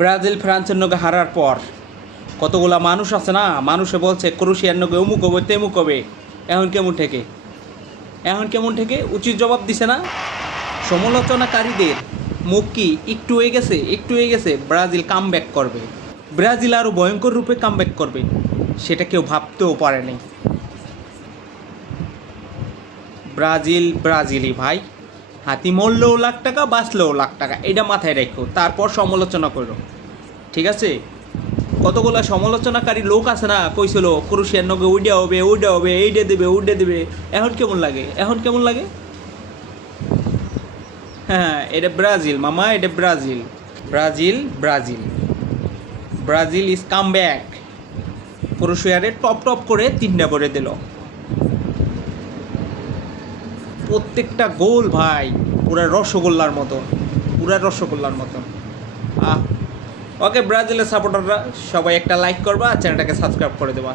Brazil ফ্রান্সের নগে হারার পর কতগুলা মানুষ আছে না, মানুষে বলছে ক্রোয়েশিয়ার নগে অমুক হবে তেমুক হবে। এখন কেমন ঠেকে উচিত জবাব দিছে না। সমালোচনাকারীদের মুখ কি একটু হয়ে গেছে ব্রাজিল কামব্যাক করবে, ব্রাজিল আরও ভয়ঙ্কর রূপে কামব্যাক করবে, সেটা কেউ ভাবতেও পারেনি। ব্রাজিলই ভাই, হাতি মরলেও লাখ টাকা, বাঁচলেও লাখ টাকা, এটা মাথায় রাখো, তারপর সমালোচনা করো, ঠিক আছে। কতগুলো সমালোচনাকারী লোক আছে না, কইছিল ক্রোয়েশিয়ার নগে ওইটা হবে এইটা দেবে। এখন কেমন লাগে। হ্যাঁ, এটা ব্রাজিল মামা, এটা ব্রাজিল ইজ কাম ব্যাক। ক্রোয়েশিয়ারে টপ করে 3টা করে দিল, প্রত্যেকটা গোল ভাই পুরা রসগোল্লার মতন। ওকে ব্রাজিলের সাপোর্টাররা সবাই একটা লাইক করবা, চ্যানেলটাকে সাবস্ক্রাইব করে দেবা।